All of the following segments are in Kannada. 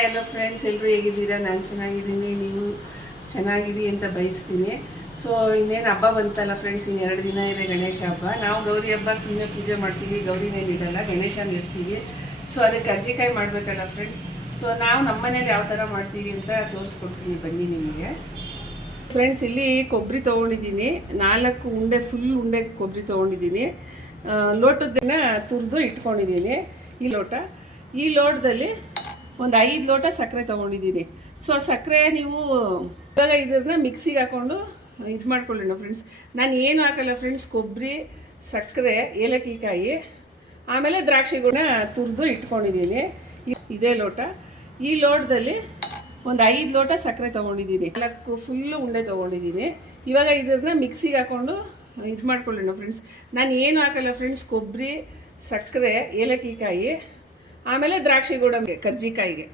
ಹಾಯ್ ಎಲ್ಲ ಫ್ರೆಂಡ್ಸ್ ಎಲ್ಲರೂ ಹೇಗಿದ್ದೀರಾ? ನಾನು ಚೆನ್ನಾಗಿದ್ದೀನಿ. ನೀವು ಚೆನ್ನಾಗಿರಿ ಅಂತ ಬಯಸ್ತೀನಿ. ಸೊ ಇನ್ನೇನು ಹಬ್ಬ ಬಂತಲ್ಲ ಫ್ರೆಂಡ್ಸ್ ಇನ್ನು ಎರಡು ದಿನ ಇದೆ ಗಣೇಶ ಹಬ್ಬ. ನಾವು ಗೌರಿ ಹಬ್ಬ ಸುಮ್ಮನೆ ಪೂಜೆ ಮಾಡ್ತೀವಿ. ಗೌರಿನೇನು ಇಡಲ್ಲ. ಗಣೇಶನ ಇಡ್ತೀವಿ. ಸೊ ಅದಕ್ಕೆ ಕರ್ಜಿಕಾಯಿ ಮಾಡಬೇಕಲ್ಲ ಫ್ರೆಂಡ್ಸ್ ಸೊ ನಾವು ನಮ್ಮ ಮನೇಲಿ ಯಾವ ಥರ ಮಾಡ್ತೀವಿ ಅಂತ ತೋರಿಸ್ಕೊಡ್ತೀನಿ ಬನ್ನಿ ನಿಮಗೆ. ಫ್ರೆಂಡ್ಸ್ ಇಲ್ಲಿ ಕೊಬ್ಬರಿ ತೊಗೊಂಡಿದ್ದೀನಿ. ನಾಲ್ಕು ಉಂಡೆ ಫುಲ್ ಉಂಡೆ ಕೊಬ್ಬರಿ ತೊಗೊಂಡಿದ್ದೀನಿ. ಲೋಟದನ್ನ ತುರಿದು ಇಟ್ಕೊಂಡಿದ್ದೀನಿ. ಈ ಲೋಟ. ಈ ಲೋಟದಲ್ಲಿ ಒಂದು ಐದು ಲೋಟ ಸಕ್ಕರೆ ತೊಗೊಂಡಿದ್ದೀನಿ ಸೊ ಸಕ್ಕರೆ ನೀವು ಇವಾಗ ಇದನ್ನ ಮಿಕ್ಸಿಗೆ ಹಾಕ್ಕೊಂಡು ಇದು ಮಾಡ್ಕೊಳ್ಳೋಣ ಫ್ರೆಂಡ್ಸ್ ನಾನು ಏನು ಹಾಕಲ್ಲ ಫ್ರೆಂಡ್ಸ್ ಕೊಬ್ಬರಿ ಸಕ್ಕರೆ ಏಲಕ್ಕಿ ಕಾಯಿ ಆಮೇಲೆ ಕೂಡ ತುರಿದು ಇಟ್ಕೊಂಡಿದ್ದೀನಿ. ಇದೇ ಲೋಟ. ಈ ಲೋಟದಲ್ಲಿ ಒಂದು ಐದು ಲೋಟ ಸಕ್ಕರೆ ತೊಗೊಂಡಿದ್ದೀನಿ. ನಾಲ್ಕು ಫುಲ್ಲು ಉಂಡೆ ತೊಗೊಂಡಿದ್ದೀನಿ. ಇವಾಗ ಇದನ್ನ ಮಿಕ್ಸಿಗೆ ಹಾಕ್ಕೊಂಡು ಇದು ಮಾಡ್ಕೊಳ್ಳೋಣ ಫ್ರೆಂಡ್ಸ್ ನಾನು ಏನು ಹಾಕಲ್ಲ ಫ್ರೆಂಡ್ಸ್ ಕೊಬ್ಬರಿ ಸಕ್ಕರೆ ಏಲಕ್ಕಿ ಕಾಯಿ ಆಮೇಲೆ ದ್ರಾಕ್ಷಿ ಗೋಡಂಬಿಗೆ ಕರ್ಜಿಕಾಯಿಗೆ.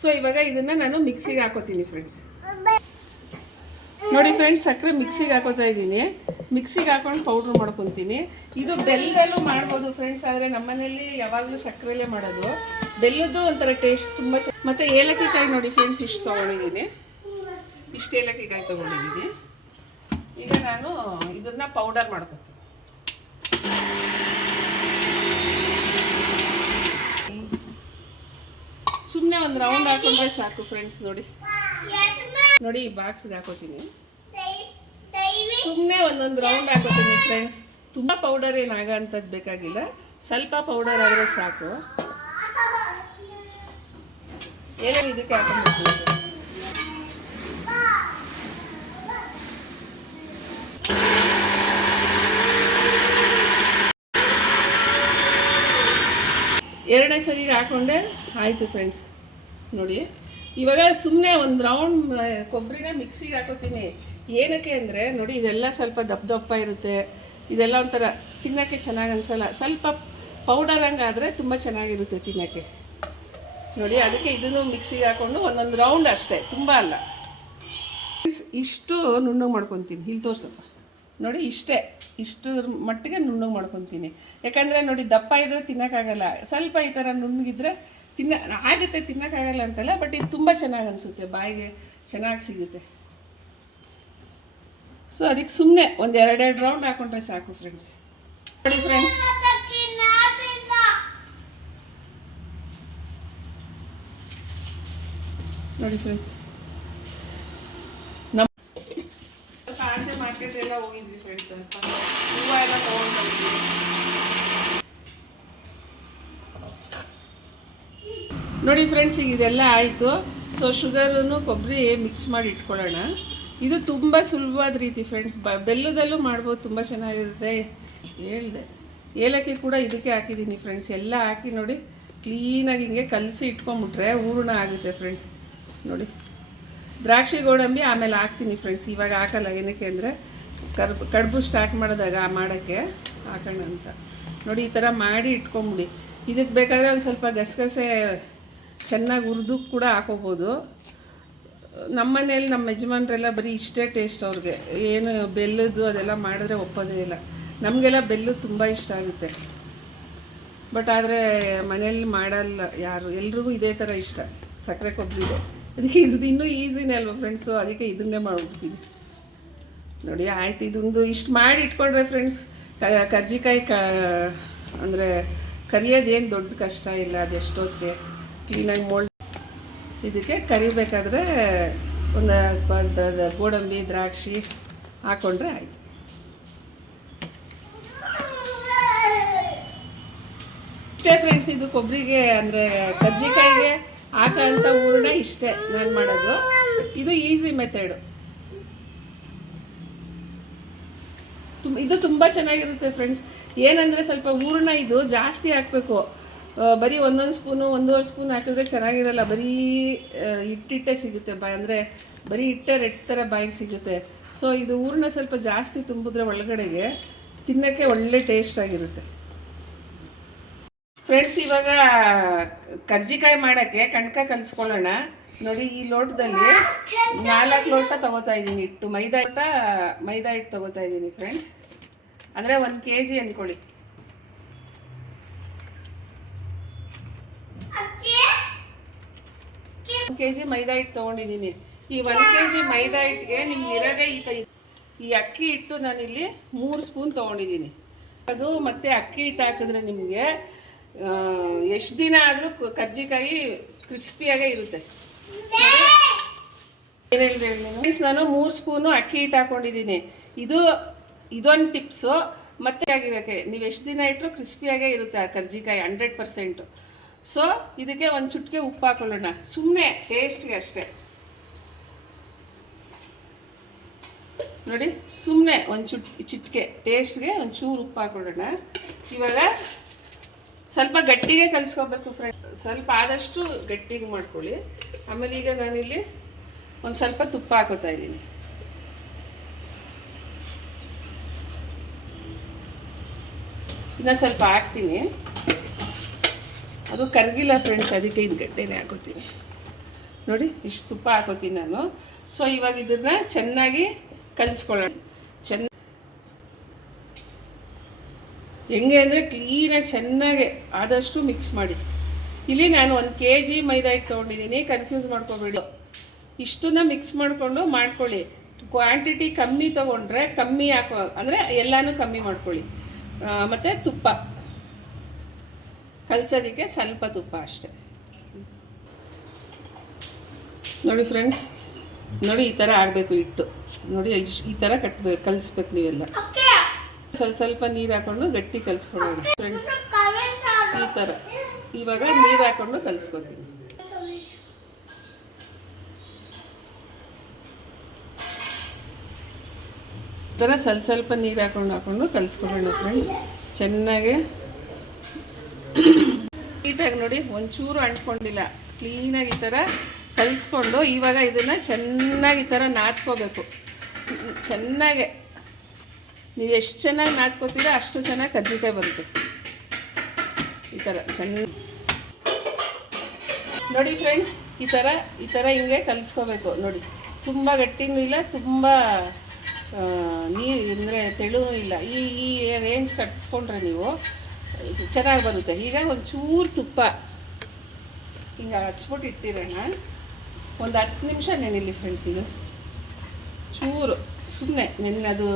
ಸೊ ಇವಾಗ ಇದನ್ನು ನಾನು ಮಿಕ್ಸಿಗೆ ಹಾಕೋತೀನಿ ಫ್ರೆಂಡ್ಸ್ ನೋಡಿ ಫ್ರೆಂಡ್ಸ್ ಸಕ್ಕರೆ ಮಿಕ್ಸಿಗೆ ಹಾಕೋತಾ ಇದ್ದೀನಿ. ಮಿಕ್ಸಿಗೆ ಹಾಕೊಂಡು ಪೌಡ್ರ್ ಮಾಡ್ಕೊತೀನಿ. ಇದು ಬೆಲ್ಲದಲ್ಲೂ ಮಾಡ್ಬೋದು ಫ್ರೆಂಡ್ಸ್ ಆದರೆ ನಮ್ಮನೇಲಿ ಯಾವಾಗಲೂ ಸಕ್ಕರೆಲ್ಲೇ ಮಾಡೋದು. ಬೆಲ್ಲದ್ದು ಒಂಥರ ಟೇಸ್ಟ್ ತುಂಬ ಚೆನ್ನ ಮತ್ತು ಏಲಕ್ಕಿ ಕಾಯಿ ನೋಡಿ ಫ್ರೆಂಡ್ಸ್ ಇಷ್ಟು ತೊಗೊಂಡಿದ್ದೀನಿ. ಇಷ್ಟು ಏಲಕ್ಕಿ ಕಾಯಿ ತೊಗೊಂಡಿದ್ದೀನಿ. ಈಗ ನಾನು ಇದನ್ನ ಪೌಡರ್ ಮಾಡ್ಕೊತೀನಿ ಸುಮ್ಮನೆ ಒಂದು ರೌಂಡ್ ಹಾಕೊಂಡ್ರೆ ಸಾಕು ಫ್ರೆಂಡ್ಸ್ ನೋಡಿ. ನೋಡಿ ಈ ಬಾಕ್ಸ್ಗೆ ಹಾಕೋತೀನಿ. ಸುಮ್ಮನೆ ಒಂದೊಂದು ರೌಂಡ್ ಹಾಕೋತೀನಿ ಫ್ರೆಂಡ್ಸ್ ತುಂಬ ಪೌಡರ್ ಏನು ಆಗೋಂಥದ್ದು ಬೇಕಾಗಿಲ್ಲ. ಸ್ವಲ್ಪ ಪೌಡರ್ ಆದರೆ ಸಾಕು. ಏನೇನು ಇದಕ್ಕೆ ಹಾಕೊಂಡು. ಎರಡನೇ ಸರಿಗೆ ಹಾಕೊಂಡೆ. ಆಯಿತು ಫ್ರೆಂಡ್ಸ್ ನೋಡಿ. ಇವಾಗ ಸುಮ್ಮನೆ ಒಂದು ರೌಂಡ್ ಕೊಬ್ಬರಿನ ಮಿಕ್ಸಿಗೆ ಹಾಕೋತೀನಿ. ಏನಕ್ಕೆ ಅಂದರೆ, ನೋಡಿ, ಇದೆಲ್ಲ ಸ್ವಲ್ಪ ದಪ್ಪ ದಪ್ಪ ಇರುತ್ತೆ. ಇದೆಲ್ಲ ಒಂಥರ ತಿನ್ನೋಕ್ಕೆ ಚೆನ್ನಾಗಿ ಅನಿಸಲ್ಲ. ಸ್ವಲ್ಪ ಪೌಡರ್ ಹಂಗಾದರೆ ತುಂಬ ಚೆನ್ನಾಗಿರುತ್ತೆ ತಿನ್ನೋಕ್ಕೆ. ನೋಡಿ, ಅದಕ್ಕೆ ಇದನ್ನು ಮಿಕ್ಸಿಗೆ ಹಾಕ್ಕೊಂಡು ಒಂದೊಂದು ರೌಂಡ್ ಅಷ್ಟೇ. ತುಂಬ ಅಲ್ಲ. ಇಷ್ಟು ನುಣ್ಣಗೆ ಮಾಡ್ಕೊತೀನಿ. ಇಲ್ಲಿ ತೋರ್ಸಪ್ಪ ನೋಡಿ, ಇಷ್ಟೇ. ಇಷ್ಟು ಮಟ್ಟಿಗೆ ನುಣ್ಣಗೆ ಮಾಡ್ಕೊತೀನಿ. ಯಾಕಂದರೆ, ನೋಡಿ, ದಪ್ಪ ಇದ್ದರೆ ತಿನ್ನೋಕ್ಕಾಗಲ್ಲ. ಸ್ವಲ್ಪ ಈ ಥರ ನುಣ್ಣಗಿದ್ರೆ ತಿನ್ನ, ಆಗುತ್ತೆ, ತಿನ್ನೋಕ್ಕಾಗಲ್ಲ ಅಂತಲ್ಲ ಬಟ್ ಇದು ತುಂಬ ಚೆನ್ನಾಗಿ ಅನಿಸುತ್ತೆ. ಬಾಯಿಗೆ ಚೆನ್ನಾಗಿ ಸಿಗುತ್ತೆ. ಸೊ ಅದಕ್ಕೆ ಸುಮ್ಮನೆ ಒಂದು ಎರಡೆರಡು ರೌಂಡ್ ಹಾಕೊಂಡ್ರೆ ಸಾಕು ಫ್ರೆಂಡ್ಸ್ ನೋಡಿ ಫ್ರೆಂಡ್ಸ್ ನೋಡಿ ಫ್ರೆಂಡ್ಸ್ ನಮ್ಮ ಆಚೆ ಮಾರ್ಕೆಟ್ ಎಲ್ಲ ಹೋಗಿದ್ವಿ ಫ್ರೆಂಡ್ಸ್ ಸ್ವಲ್ಪ ಹೂವು ಎಲ್ಲ ತೊಗೊಂಡು ನೋಡಿ ಫ್ರೆಂಡ್ಸ್ ಈಗ ಇದೆಲ್ಲ ಆಯಿತು. ಸೊ ಶುಗರನ್ನು ಕೊಬ್ಬರಿ ಮಿಕ್ಸ್ ಮಾಡಿ ಇಟ್ಕೊಳ್ಳೋಣ. ಇದು ತುಂಬ ಸುಲಭವಾದ ರೀತಿ ಫ್ರೆಂಡ್ಸ್ ಬ, ಬೆಲ್ಲದಲ್ಲೂ ಮಾಡ್ಬೋದು, ತುಂಬ ಚೆನ್ನಾಗಿರುತ್ತೆ. ಹೇಳಿದೆ. ಏಲಕ್ಕಿ ಕೂಡ ಇದಕ್ಕೆ ಹಾಕಿದ್ದೀನಿ ಫ್ರೆಂಡ್ಸ್ ಎಲ್ಲ ಹಾಕಿ ನೋಡಿ ಕ್ಲೀನಾಗಿ ಹಿಂಗೆ ಕಲಸಿ ಇಟ್ಕೊಂಬಿಟ್ರೆ ಹೂರ್ಣ ಆಗುತ್ತೆ ಫ್ರೆಂಡ್ಸ್ ನೋಡಿ, ದ್ರಾಕ್ಷಿ ಗೋಡಂಬಿ ಆಮೇಲೆ ಹಾಕ್ತೀನಿ ಫ್ರೆಂಡ್ಸ್ ಇವಾಗ ಹಾಕಲ್ಲ, ಏನಕ್ಕೆ ಅಂದರೆ ಕರ್ಬು, ಕಡುಬು ಸ್ಟಾರ್ಟ್ ಮಾಡಿದಾಗ ಮಾಡೋಕ್ಕೆ ಹಾಕೋಣ ಅಂತ. ನೋಡಿ, ಈ ಥರ ಮಾಡಿ ಇಟ್ಕೊಂಬಿಡಿ. ಇದಕ್ಕೆ ಬೇಕಾದರೆ ಒಂದು ಸ್ವಲ್ಪ ಗಸಗಸೆ ಚೆನ್ನಾಗಿ ಹುರಿದು ಕೂಡ ಹಾಕೋಬೋದು. ನಮ್ಮ ಮನೇಲಿ ನಮ್ಮ ಯಜಮಾನ್ರೆಲ್ಲ ಬರೀ ಇಷ್ಟೇ ಟೇಸ್ಟ್ ಅವ್ರಿಗೆ. ಏನು ಬೆಲ್ಲದ್ದು ಅದೆಲ್ಲ ಮಾಡಿದ್ರೆ ಒಪ್ಪೋದೇ ಇಲ್ಲ. ನಮಗೆಲ್ಲ ಬೆಲ್ಲು ತುಂಬ ಇಷ್ಟ ಆಗುತ್ತೆ. ಬಟ್ ಆದರೆ ಮನೇಲಿ ಮಾಡಲ್ಲ ಯಾರು. ಎಲ್ರಿಗೂ ಇದೇ ಥರ ಇಷ್ಟ. ಸಕ್ಕರೆ ಕೊಬ್ಬರಿದೆ ಅದಕ್ಕೆ ಇದು ಇನ್ನೂ ಈಸಿನೇ ಅಲ್ವಾ ಫ್ರೆಂಡ್ಸು ಅದಕ್ಕೆ ಇದನ್ನೇ ಮಾಡ್ಬಿಡ್ತೀನಿ. ನೋಡಿ, ಆಯ್ತು. ಇದೊಂದು ಇಷ್ಟು ಮಾಡಿ ಇಟ್ಕೊಂಡ್ರೆ ಫ್ರೆಂಡ್ಸ್ ಕರ್ಜಿಕಾಯಿ ಕ, ಅಂದರೆ ಕರಿಯೋದೇನು ದೊಡ್ಡ ಕಷ್ಟ ಇಲ್ಲ. ಅದು ಎಷ್ಟೊತ್ತಿಗೆ ಕ್ಲೀನಾಗಿ ಮೋಲ್ಡ್ ಇದಕ್ಕೆ ಕರಿಬೇಕಾದ್ರೆ ಒಂದು ದ- ಗೋಡಂಬಿ, ದ್ರಾಕ್ಷಿ ಹಾಕ್ಕೊಂಡ್ರೆ ಆಯಿತು. ಇಷ್ಟೇ ಫ್ರೆಂಡ್ಸ್ ಇದು ಕೊಬ್ಬರಿಗೆ ಅಂದರೆ ಕಜ್ಜಿಕಾಯಿಗೆ ಹಾಕೋಂಥ ಹೂರ್ಣ ಇಷ್ಟೇ ನಾನು ಮಾಡೋದು. ಇದು ಈಸಿ ಮೆಥಡು ಇದು ತುಂಬ ಚೆನ್ನಾಗಿರುತ್ತೆ ಫ್ರೆಂಡ್ಸ್ ಏನಂದರೆ ಸ್ವಲ್ಪ ಹೂರಣ ಇದು ಜಾಸ್ತಿ ಹಾಕಬೇಕು. ಬರೀ ಒಂದೊಂದು ಸ್ಪೂನು, ಒಂದೂವರೆ ಸ್ಪೂನ್ ಹಾಕಿದ್ರೆ ಚೆನ್ನಾಗಿರಲ್ಲ. ಬರೀ ಹಿಟ್ಟಿಟ್ಟೆ ಸಿಗುತ್ತೆ ಬಾ ಅಂದರೆ ಬರೀ ಹಿಟ್ಟೆ ರೆಡ್ ಥರ ಬಾಯಿಗೆ ಸಿಗುತ್ತೆ. ಸೊ ಇದು ಊರನ್ನ ಸ್ವಲ್ಪ ಜಾಸ್ತಿ ತುಂಬಿದ್ರೆ ಒಳಗಡೆಗೆ ತಿನ್ನೋಕ್ಕೆ ಒಳ್ಳೆ ಟೇಸ್ಟ್ ಆಗಿರುತ್ತೆ. ಫ್ರೆಂಡ್ಸ್ ಇವಾಗ ಕರ್ಜಿಕಾಯಿ ಮಾಡೋಕ್ಕೆ ಕಣ್ಕ ಕಲಿಸ್ಕೊಳ್ಳೋಣ. ನೋಡಿ, ಈ ಲೋಟದಲ್ಲಿ ನಾಲ್ಕು ಲೋಟ ತಗೋತಾ ಇದ್ದೀನಿ ಹಿಟ್ಟು. ಮೈದಾ ಹಿಟ್ಟ ಮೈದಾ ಹಿಟ್ಟು ತಗೋತಾ ಇದ್ದೀನಿ ಫ್ರೆಂಡ್ಸ್ ಅಂದರೆ ಒಂದು ಕೆ ಜಿ ಅಂದ್ಕೊಳ್ಳಿ ಒಂದು ಕೆ ಜಿ ಮೈದಾ ಹಿಟ್ಟು ತೊಗೊಂಡಿದ್ದೀನಿ. ಈ ಒಂದು ಕೆ ಜಿ ಮೈದಾ ಹಿಟ್ಟಿಗೆ ನಿಮ್ಗೆ ಇರೋದೇ ಈ ಕೈ ಈ ಅಕ್ಕಿ ಹಿಟ್ಟು ನಾನಿಲ್ಲಿ ಮೂರು ಸ್ಪೂನ್ ತೊಗೊಂಡಿದ್ದೀನಿ. ಅದು ಮತ್ತೆ ಅಕ್ಕಿ ಹಿಟ್ಟು ಹಾಕಿದ್ರೆ ನಿಮಗೆ ಎಷ್ಟು ದಿನ ಆದರೂ ಕರ್ಜಿಕಾಯಿ ಕ್ರಿಸ್ಪಿಯಾಗೇ ಇರುತ್ತೆ. ಏನು ನೀನು? ಮೂರು ಸ್ಪೂನು ಅಕ್ಕಿ ಹಿಟ್ಟು ಹಾಕೊಂಡಿದ್ದೀನಿ. ಇದು, ಇದೊಂದು ಟಿಪ್ಸು. ಮತ್ತೆ ಆಗಿರೋಕ್ಕೆ ನೀವು ಎಷ್ಟು ದಿನ ಇಟ್ಟರು ಕ್ರಿಸ್ಪಿಯಾಗೇ ಇರುತ್ತೆ ಆ ಕರ್ಜಿಕಾಯಿ, ಹಂಡ್ರೆಡ್ ಪರ್ಸೆಂಟು. ಸೊ ಇದಕ್ಕೆ ಒಂದು ಚುಟ್ಕೆ ಉಪ್ಪು ಹಾಕೊಳ್ಳೋಣ. ಸುಮ್ಮನೆ ಟೇಸ್ಟ್ಗೆ ಅಷ್ಟೇ. ನೋಡಿ ಸುಮ್ಮನೆ ಒಂದು ಚುಟ್, ಚಿಟ್ಕೆ ಟೇಸ್ಟ್ಗೆ ಒಂದು ಚೂರು ಉಪ್ಪು ಹಾಕೊಳ್ಳೋಣ. ಇವಾಗ ಸ್ವಲ್ಪ ಗಟ್ಟಿಗೆ ಕಲಿಸ್ಕೋಬೇಕು ಫ್ರೆಂಡ್ ಸ್ವಲ್ಪ ಆದಷ್ಟು ಗಟ್ಟಿಗೆ ಮಾಡ್ಕೊಳ್ಳಿ. ಆಮೇಲೆ ಈಗ ನಾನಿಲ್ಲಿ ಒಂದು ಸ್ವಲ್ಪ ತುಪ್ಪ ಹಾಕೋತಾ ಇದ್ದೀನಿ. ಇನ್ನು ಸ್ವಲ್ಪ ಹಾಕ್ತೀನಿ. ಅದು ಕರಗಿಲ್ಲ ಫ್ರೆಂಡ್ಸ್ ಅದಕ್ಕೆ ಇದು ಗಡ್ಡೆನೇ ಹಾಕೋತೀನಿ. ನೋಡಿ, ಇಷ್ಟು ತುಪ್ಪ ಹಾಕೋತೀನಿ ನಾನು. ಸೊ ಇವಾಗ ಇದನ್ನ ಚೆನ್ನಾಗಿ ಕಲಿಸ್ಕೊಳ್ಳೋಣ. ಚೆನ್ನ ಹೆಂಗೆ ಅಂದರೆ ಕ್ಲೀನಾಗಿ ಚೆನ್ನಾಗಿ ಆದಷ್ಟು ಮಿಕ್ಸ್ ಮಾಡಿ. ಇಲ್ಲಿ ನಾನು ಒಂದು ಕೆ ಜಿ ಮೈದಾ ಹಿಟ್ಟು ತೊಗೊಂಡಿದ್ದೀನಿ. ಕನ್ಫ್ಯೂಸ್ ಮಾಡ್ಕೊಬೇಡಿ. ಇಷ್ಟನ್ನ ಮಿಕ್ಸ್ ಮಾಡಿಕೊಂಡು ಮಾಡ್ಕೊಳ್ಳಿ. ಕ್ವಾಂಟಿಟಿ ಕಮ್ಮಿ ತೊಗೊಂಡ್ರೆ ಕಮ್ಮಿ ಹಾಕೋ ಅಂದರೆ ಎಲ್ಲನೂ ಕಮ್ಮಿ ಮಾಡ್ಕೊಳ್ಳಿ. ಮತ್ತು ತುಪ್ಪ. ಕಲ್ಸೋದಕ್ಕೆ ಸ್ವಲ್ಪ ತುಪ್ಪ ಅಷ್ಟೆ. ನೋಡಿ ಫ್ರೆಂಡ್ಸ್ ನೋಡಿ ಈ ಥರ ಆಗಬೇಕು ಹಿಟ್ಟು. ನೋಡಿ ಈ ಥರ ಕಟ್ಬೇಕು ಕಲಿಸ್ಬೇಕು ನೀವೆಲ್ಲ. ಸ್ವಲ್ಪ ಸ್ವಲ್ಪ ನೀರು ಹಾಕೊಂಡು ಗಟ್ಟಿ ಕಲಿಸ್ಕೊಳ್ಳೋಣ ಫ್ರೆಂಡ್ಸ್ ಈ ಥರ ಇವಾಗ ನೀರು ಹಾಕೊಂಡು ಕಲಿಸ್ಕೊತೀನಿ. ಈ ಥರ ಸ್ವಲ್ಪ ಸ್ವಲ್ಪ ನೀರು ಹಾಕೊಂಡು ಹಾಕೊಂಡು ಕಲಿಸ್ಕೊಳ್ಳೋಣ ಫ್ರೆಂಡ್ಸ್ ಚೆನ್ನಾಗಿ ನೀಟಾಗಿ ನೋಡಿ, ಒಂಚೂರು ಅಂಟ್ಕೊಂಡಿಲ್ಲ. ಕ್ಲೀನಾಗಿ ಈ ಥರ ಕಲಿಸ್ಕೊಂಡು ಇವಾಗ ಇದನ್ನು ಚೆನ್ನಾಗಿ ಈ ಥರ ನಾದ್ಕೋಬೇಕು. ಚೆನ್ನಾಗೆ. ನೀವು ಎಷ್ಟು ಚೆನ್ನಾಗಿ ನಾದ್ಕೋತೀರೋ ಅಷ್ಟು ಚೆನ್ನಾಗಿ ಕರ್ಜಿಕಾಯಿ ಬರುತ್ತೆ. ಈ ಥರ ಚೆನ್ನ ನೋಡಿ ಫ್ರೆಂಡ್ಸ್ ಈ ಥರ ಈ ಥರ ಹಿಂಗೆ ಕಲಿಸ್ಕೋಬೇಕು. ನೋಡಿ, ತುಂಬ ಗಟ್ಟಿನೂ ಇಲ್ಲ, ತುಂಬ ನೀರು ಅಂದರೆ ತೆಳುನೂ ಇಲ್ಲ. ಈ ಈ ರೇಂಜ್ ಕಟ್ಸ್ಕೊಂಡ್ರೆ ನೀವು ಚೆನ್ನಾಗಿ ಬರುತ್ತೆ. ಈಗ ಒಂದು ಚೂರು ತುಪ್ಪ ಹಿಂಗೆ ಹಚ್ಬಿಟ್ಟು ಇಟ್ಟಿರೋಣ. ಒಂದು ಹತ್ತು ನಿಮಿಷ ನೆನಿಲಿ ಫ್ರೆಂಡ್ಸ್ ಇದು. ಚೂರು ಸುಮ್ಮನೆ ನೆನೆ, ಅದು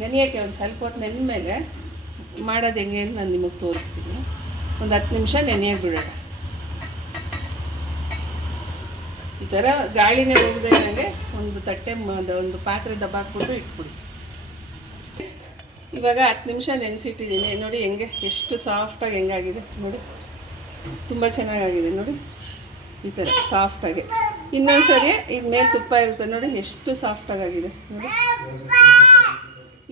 ನೆನೆಯೋಕ್ಕೆ ಒಂದು ಸ್ವಲ್ಪ ಹೊತ್ತು ನೆನೆದ ಮೇಲೆ ಮಾಡೋದು ಹೆಂಗೆ ಅಂತ ನಾನು ನಿಮಗೆ ತೋರಿಸ್ತೀನಿ. ಒಂದು ಹತ್ತು ನಿಮಿಷ ನೆನೆಯೋಕೆ ಬಿಡೋಣ. ಈ ಥರ ಗಾಳಿನೇ ಹೋಗದೆ ನನಗೆ ಒಂದು ತಟ್ಟೆ ಒಂದು ಪಾತ್ರೆ ದಬ್ಬಾಕ್ಬಿಟ್ಟು ಇಟ್ಬಿಡಿ. ಇವಾಗ ಹತ್ತು ನಿಮಿಷ ನೆನೆಸಿಟ್ಟಿದ್ದೀನಿ. ನೋಡಿ ಹೆಂಗೆ, ಎಷ್ಟು ಸಾಫ್ಟಾಗಿ ಹೆಂಗಾಗಿದೆ. ನೋಡಿ, ತುಂಬ ಚೆನ್ನಾಗಾಗಿದೆ. ನೋಡಿ, ಈ ಥರ ಸಾಫ್ಟಾಗಿ ಇನ್ನೊಂದು ಸರಿ ಇದು ಮೇಲೆ ತುಪ್ಪ ಇರುತ್ತೆ ನೋಡಿ, ಎಷ್ಟು ಸಾಫ್ಟಾಗಿದೆ ನೋಡಿ.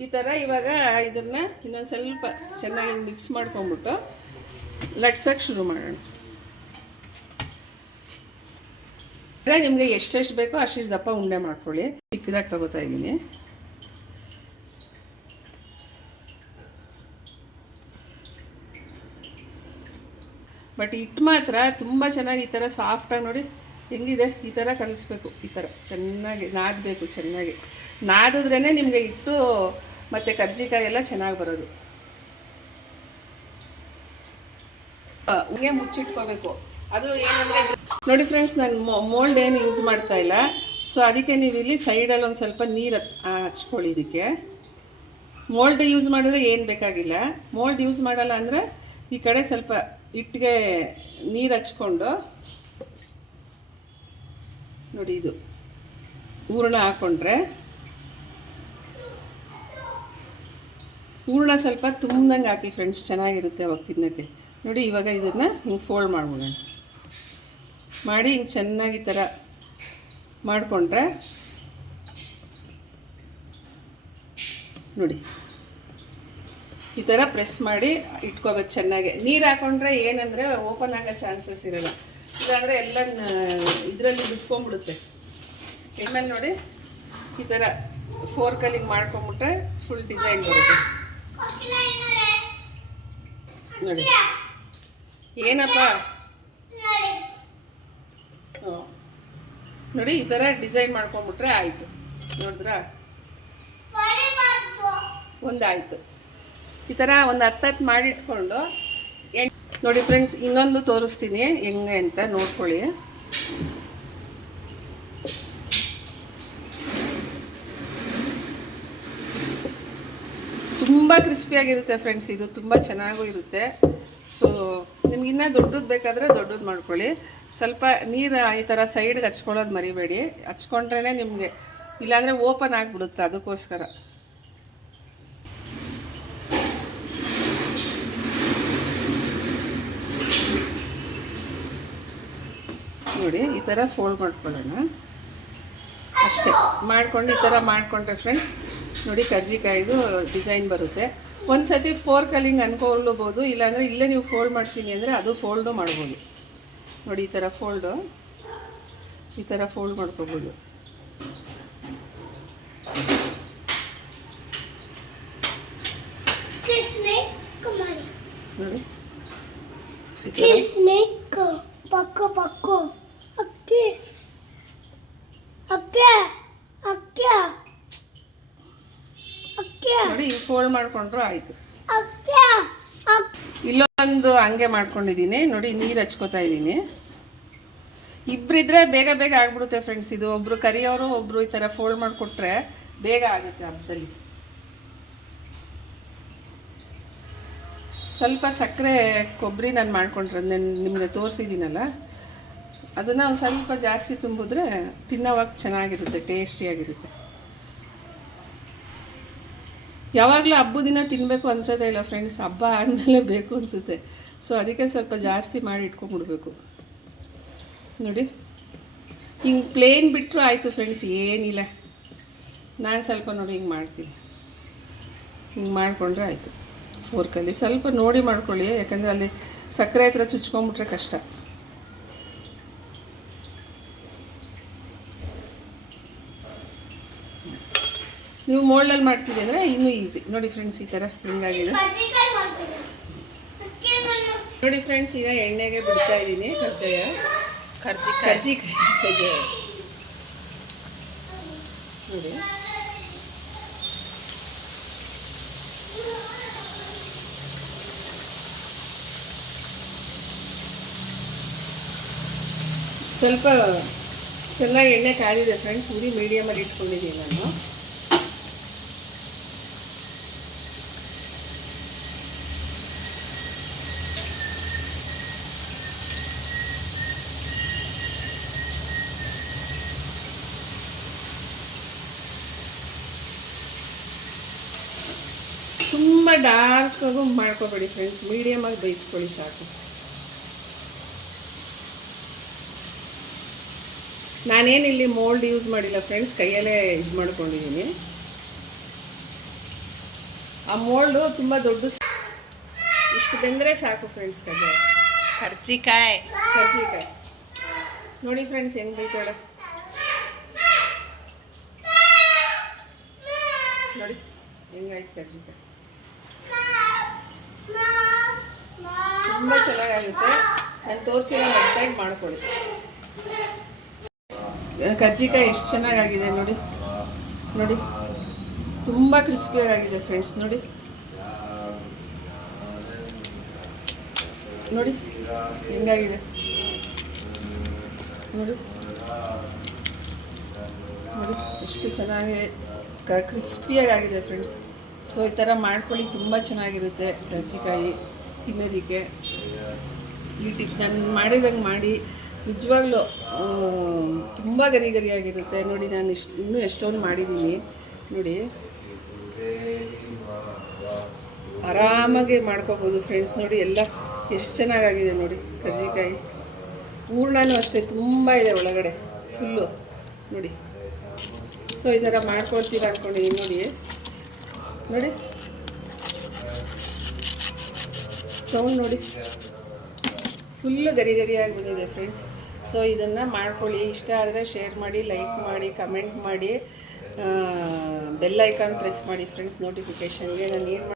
ಈ ಥರ ಇವಾಗ ಇದನ್ನ ಇನ್ನೊಂದು ಸ್ವಲ್ಪ ಚೆನ್ನಾಗಿ ಮಿಕ್ಸ್ ಮಾಡ್ಕೊಂಬಿಟ್ಟು ಲಟ್ಸೋಕ್ಕೆ ಶುರು ಮಾಡೋಣ. ನಿಮಗೆ ಎಷ್ಟೆಷ್ಟು ಬೇಕೋ ಅಷ್ಟಿಷ್ಟು ದಪ್ಪ ಉಂಡೆ ಮಾಡ್ಕೊಳ್ಳಿ. ಚಿಕ್ಕದಾಗಿ ತಗೋತಾ ಇದ್ದೀನಿ. ಬಟ್ ಹಿಟ್ಟು ಮಾತ್ರ ತುಂಬ ಚೆನ್ನಾಗಿ ಈ ಥರ ಸಾಫ್ಟಾಗಿ ನೋಡಿ ಹೆಂಗಿದೆ? ಈ ಥರ ಕಲಿಸ್ಬೇಕು, ಈ ಥರ ಚೆನ್ನಾಗಿ ನಾದಬೇಕು, ಚೆನ್ನಾಗಿ. ನಾದಿದ್ರೇ ನಿಮಗೆ ಹಿಟ್ಟು ಮತ್ತು ಕರ್ಜಿಕಾಯಿ ಎಲ್ಲ ಚೆನ್ನಾಗಿ ಬರೋದು. ಹಿಂಗೆ ಮುಚ್ಚಿಟ್ಕೋಬೇಕು. ಅದು ಏನಂದರೆ ನೋಡಿ ಫ್ರೆಂಡ್ಸ್ ನಾನು ಮೋಲ್ಡ್ ಏನು ಯೂಸ್ ಮಾಡ್ತಾ ಇಲ್ಲ. ಸೊ ಅದಕ್ಕೆ ನೀವು ಇಲ್ಲಿ ಸೈಡಲ್ಲಿ ಒಂದು ಸ್ವಲ್ಪ ನೀರು ಹಚ್ಕೊಳ್ಳಿ ಇದಕ್ಕೆ. ಮೋಲ್ಡ್ ಯೂಸ್ ಮಾಡಿದ್ರೆ ಏನು ಬೇಕಾಗಿಲ್ಲ. ಮೋಲ್ಡ್ ಯೂಸ್ ಮಾಡಲ್ಲ ಅಂದರೆ ಈ ಕಡೆ ಸ್ವಲ್ಪ ಹಿಟ್ಟಿಗೆ ನೀರು ಹಚ್ಕೊಂಡು ನೋಡಿ ಇದು ಹೂರಣ ಹಾಕ್ಕೊಂಡ್ರೆ ಹೂರ್ಣ ಸ್ವಲ್ಪ ತುಂಬ್ದಂಗೆ ಹಾಕಿ ಫ್ರೆಂಡ್ಸ್ ಚೆನ್ನಾಗಿರುತ್ತೆ ಅವಾಗ ತಿನ್ನೋಕ್ಕೆ. ನೋಡಿ ಇವಾಗ ಇದನ್ನು ಹಿಂಗೆ ಫೋಲ್ಡ್ ಮಾಡ್ಬಿಡೋಣ. ಮಾಡಿ ಹಿಂಗೆ ಚೆನ್ನಾಗಿ ಥರ ಮಾಡಿಕೊಂಡ್ರೆ ನೋಡಿ. ಈ ಥರ ಪ್ರೆಸ್ ಮಾಡಿ ಇಟ್ಕೋಬೇಕು ಚೆನ್ನಾಗಿ. ನೀರು ಹಾಕೊಂಡ್ರೆ ಏನಂದರೆ ಓಪನ್ ಆಗೋ ಚಾನ್ಸಸ್ ಇರಲ್ಲ. ಇಲ್ಲಾಂದರೆ ಎಲ್ಲ ಇದರಲ್ಲಿ ಬಿಟ್ಕೊಂಡ್ಬಿಡುತ್ತೆ. ಎಣ್ಣೆ ನೋಡಿ, ಈ ಥರ ಫೋರ್ಕಲ್ಲಿಗೆ ಮಾಡ್ಕೊಂಬಿಟ್ರೆ ಫುಲ್ ಡಿಸೈನ್ ಬರುತ್ತೆ. ನೋಡಿ. ಏನಪ್ಪ. ನೋಡಿ, ಈ ಥರ ಡಿಸೈನ್ ಮಾಡ್ಕೊಂಬಿಟ್ರೆ ಆಯಿತು. ನೋಡಿದ್ರಾ? ಒಂದಾಯಿತು ಈ ಥರ ಒಂದು ಹತ್ತತ್ತು ಮಾಡಿಟ್ಕೊಂಡು ನೋಡಿ ಫ್ರೆಂಡ್ಸ್ ಇನ್ನೊಂದು ತೋರಿಸ್ತೀನಿ ಹೆಂಗೆ ಅಂತ ನೋಡ್ಕೊಳ್ಳಿ. ತುಂಬ ಕ್ರಿಸ್ಪಿಯಾಗಿರುತ್ತೆ ಫ್ರೆಂಡ್ಸ್ ಇದು ತುಂಬ ಚೆನ್ನಾಗೂ ಇರುತ್ತೆ. ಸೊ ನಿಮಗಿನ್ನ ದೊಡ್ಡದು ಬೇಕಾದರೆ ದೊಡ್ಡದು ಮಾಡ್ಕೊಳ್ಳಿ. ಸ್ವಲ್ಪ ನೀರು ಈ ಥರ ಸೈಡ್ಗೆ ಹಚ್ಕೊಳ್ಳೋದು ಮರಿಬೇಡಿ. ಹಚ್ಕೊಂಡ್ರೇ ನಿಮಗೆ, ಇಲ್ಲಾಂದರೆ ಓಪನ್ ಆಗಿಬಿಡುತ್ತೆ ಅದಕ್ಕೋಸ್ಕರ. ನೋಡಿ ಈ ಥರ ಫೋಲ್ಡ್ ಮಾಡ್ಕೊಳ್ಳೋಣ. ಅಷ್ಟೇ ಮಾಡ್ಕೊಂಡು ಈ ಥರ ಮಾಡಿಕೊಂಡ್ರೆ ಫ್ರೆಂಡ್ಸ್ ನೋಡಿ ಕರ್ಜಿಕಾಯಿದು ಡಿಸೈನ್ ಬರುತ್ತೆ. ಒಂದು ಸತಿ ಫೋರ್ ಹಿಂಗೆ ಅನ್ಕೊಳ್ಳಬಹುದು ಇಲ್ಲಾಂದರೆ ಇಲ್ಲೇ ನೀವು ಫೋಲ್ಡ್ ಮಾಡ್ತೀನಿ ಅಂದರೆ ಅದು ಫೋಲ್ಡು ಮಾಡ್ಬೋದು. ನೋಡಿ ಈ ಥರ ಫೋಲ್ಡು ಈ ಥರ ಫೋಲ್ಡ್ ಮಾಡ್ಕೋಬೋದು ನೋಡಿ. ಪಕ್ಕ ಪಕ್ಕ ಅಕ್ಕಿ ಅಕ್ಕೆ ಅಕ್ಕೆ ಅಕ್ಕೆ ಫೋಲ್ಡ್ ಮಾಡಿಕೊಂಡ್ರು ಆಯಿತು. ಇಲ್ಲೊಂದು ಹಂಗೆ ಮಾಡ್ಕೊಂಡಿದ್ದೀನಿ. ನೋಡಿ ನೀರು ಹಚ್ಕೋತಾ ಇದ್ದೀನಿ. ಇಬ್ಬರಿದ್ರೆ ಬೇಗ ಬೇಗ ಆಗ್ಬಿಡುತ್ತೆ ಫ್ರೆಂಡ್ಸ್ ಇದು. ಒಬ್ಬರು ಕರಿಯೋರು ಒಬ್ಬರು ಈ ಥರ ಫೋಲ್ಡ್ ಮಾಡಿಕೊಟ್ರೆ ಬೇಗ ಆಗುತ್ತೆ ಹಬ್ಬದಲ್ಲಿ ಸ್ವಲ್ಪ ಸಕ್ಕರೆ ಕೊಬ್ಬರಿ ನಾನು ಮಾಡ್ಕೊಂಡ್ರೆ. ನಿಮಗೆ ತೋರಿಸಿದ್ದೀನಲ್ಲ. ಅದನ್ನು ಸ್ವಲ್ಪ ಜಾಸ್ತಿ ತುಂಬಿದ್ರೆ ತಿನ್ನೋವಾಗ ಚೆನ್ನಾಗಿರುತ್ತೆ ಟೇಸ್ಟಿಯಾಗಿರುತ್ತೆ. ಯಾವಾಗಲೂ ಹಬ್ಬದ ದಿನ ತಿನ್ನಬೇಕು ಅನ್ಸೋದೇ ಇಲ್ಲ ಫ್ರೆಂಡ್ಸ್ ಹಬ್ಬ ಆದಮೇಲೆ ಬೇಕು ಅನಿಸುತ್ತೆ. ಸೊ ಅದಕ್ಕೆ ಸ್ವಲ್ಪ ಜಾಸ್ತಿ ಮಾಡಿ ಇಟ್ಕೊಂಡ್ಬಿಡ್ಬೇಕು. ನೋಡಿ. ಹಿಂಗೆ ಪ್ಲೇನ್ ಬಿಟ್ಟರು ಆಯಿತು ಫ್ರೆಂಡ್ಸ್ ಏನಿಲ್ಲ. ನಾನು ಸ್ವಲ್ಪ ನೋಡಿ ಹಿಂಗೆ ಮಾಡ್ತೀನಿ. ಹಿಂಗೆ ಮಾಡಿಕೊಂಡ್ರೆ ಆಯಿತು. ಫೋರ್ಕಲ್ಲಿ ಸ್ವಲ್ಪ ನೋಡಿ ಮಾಡ್ಕೊಳ್ಳಿ. ಯಾಕಂದರೆ ಅಲ್ಲಿ ಸಕ್ಕರೆ ಹತ್ರ ಚುಚ್ಕೊಂಬಿಟ್ರೆ ಕಷ್ಟ. ನೀವು ಮೋಲ್ಡಲ್ಲಿ ಮಾಡ್ತೀವಿ ಅಂದರೆ ಇನ್ನೂ ಈಸಿ ನೋಡಿ ಫ್ರೆಂಡ್ಸ್ ಈ ಥರ ಹಿಂಗಾಗಿದೆ. ನೋಡಿ ಫ್ರೆಂಡ್ಸ್ ಈಗ ಎಣ್ಣೆಗೆ ಬಿಡ್ತಾ ಇದ್ದೀನಿ. ಕಜ್ಜಾಯ ಕರ್ಜಿ ಕರ್ಜಿ ಕಜ್ಜಾಯ ನೋಡಿ. ಸ್ವಲ್ಪ ಚೆನ್ನಾಗಿ ಎಣ್ಣೆ ಕಾದಿದೆ ಫ್ರೆಂಡ್ಸ್ ಉರಿ ಮೀಡಿಯಮಲ್ಲಿ ಇಟ್ಕೊಂಡಿದ್ದೀನಿ ನಾನು. ತುಂಬ ಡಾರ್ಕಾಗೂ ಮಾಡ್ಕೋಬೇಡಿ ಫ್ರೆಂಡ್ಸ್ ಮೀಡಿಯಮಾಗಿ ಬೇಯಿಸ್ಕೊಳ್ಳಿ ಸಾಕು. ನಾನೇನು ಇಲ್ಲಿ ಮೋಲ್ಡ್ ಯೂಸ್ ಮಾಡಿಲ್ಲ ಫ್ರೆಂಡ್ಸ್ ಕೈಯಲ್ಲೇ ಇದು ಮಾಡ್ಕೊಂಡಿದ್ದೀನಿ ಆ ಮೋಲ್ಡು ತುಂಬ ದೊಡ್ಡ ಇಷ್ಟು ಬೆಂದರೆ ಸಾಕು ಫ್ರೆಂಡ್ಸ್ ಕಜ್ಜಾಯ ಕರ್ಜಿಕಾಯಿ. ಕರ್ಜಿಕಾಯಿ. ನೋಡಿ ಫ್ರೆಂಡ್ಸ್ ಹೆಂಗೆ ಬೇಕೋಳ ನೋಡಿ ಹೆಂಗಾಯ್ತು ಕರ್ಜಿಕಾಯಿ. ತುಂಬ ಚೆನ್ನಾಗಾಗುತ್ತೆ. ನಾನು ತೋರಿಸಿರೋ ಮೆತ್ತಗೆ ಮಾಡ್ಕೊಳ್ಳಿ. ಕರ್ಜಿಕಾಯಿ ಎಷ್ಟು ಚೆನ್ನಾಗಾಗಿದೆ ನೋಡಿ. ನೋಡಿ. ತುಂಬ ಕ್ರಿಸ್ಪಿಯಾಗಿದೆ ಫ್ರೆಂಡ್ಸ್, ನೋಡಿ. ನೋಡಿ. ಹೆಂಗಾಗಿದೆ. ನೋಡಿ. ನೋಡಿ, ಎಷ್ಟು ಚೆನ್ನಾಗಿ ಕ ಕ್ರಿಸ್ಪಿಯಾಗಿ ಆಗಿದೆ ಫ್ರೆಂಡ್ಸ್. ಸೊ, ಈ ಥರ ಮಾಡ್ಕೊಳ್ಳಿ, ತುಂಬ ಚೆನ್ನಾಗಿರುತ್ತೆ ಕರ್ಜಿಕಾಯಿ ತಿನ್ನೋದಕ್ಕೆ. ಈ ಟಿಪ್ ನಾನು ಮಾಡಿದಂಗೆ ಮಾಡಿ, ನಿಜವಾಗ್ಲೂ ತುಂಬ ಗರಿ ಗರಿಯಾಗಿರುತ್ತೆ ನೋಡಿ, ನಾನು ಇಷ್ಟು, ಇನ್ನೂ ಎಷ್ಟೊಂದು ಮಾಡಿದ್ದೀನಿ ನೋಡಿ. ಆರಾಮಾಗಿ ಮಾಡ್ಕೋಬೋದು ಫ್ರೆಂಡ್ಸ್. ನೋಡಿ, ಎಲ್ಲ ಎಷ್ಟು ಚೆನ್ನಾಗಾಗಿದೆ ನೋಡಿ ಕರ್ಜಿಕಾಯಿ. ಹೂರ್ಣನೂ ಅಷ್ಟೇ ತುಂಬ ಇದೆ ಒಳಗಡೆ, ಫುಲ್ಲು. ನೋಡಿ. ಸೊ, ಈ ಥರ ಮಾಡ್ಕೊಳ್ತೀರ ಅಂದ್ಕೊಂಡು ನೋಡಿ. ನೋಡಿ. ಸೌಂಡ್ ನೋಡಿ. ಫುಲ್ಲು ಗರಿ ಗರಿಯಾಗಿ ಬಂದಿದೆ ಫ್ರೆಂಡ್ಸ್ ಸೊ ಇದನ್ನು ಮಾಡ್ಕೊಳ್ಳಿ. ಇಷ್ಟ ಆದರೆ ಶೇರ್ ಮಾಡಿ ಲೈಕ್ ಮಾಡಿ ಕಮೆಂಟ್ ಮಾಡಿ. ಬೆಲ್ ಐಕಾನ್ ಪ್ರೆಸ್ ಮಾಡಿ ಫ್ರೆಂಡ್ಸ್ ನೋಟಿಫಿಕೇಷನ್ಗೆ ನಾನು ಏನು